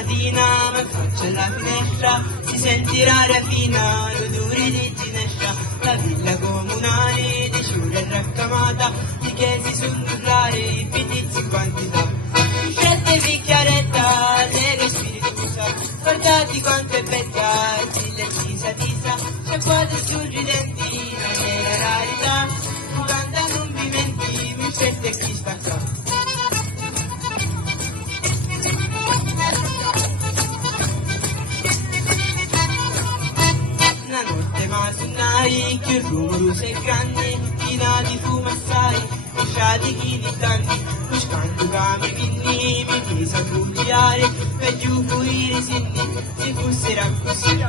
mattina mi faccio alla finestra, si sente l'aria fina, l'odore di ginestra, la villa comunale di ciura e raccamata, di chiesi sul nucleare, i pitizi in quantità. Scette picchiaretta, nera e spiritosa, guardati quanto è bella, stile tisa tisa, sciacquate sorridenti, non è rarità, tu canta non mi menti, mi scette e chi sta qua. Una notte ma suonai, che il rumoroso è grande, piena di fumo assai, lasciati chi di danni, buscando che mi vinni, mi chiese a bugliare, per giù fuori i senni, se fossero così.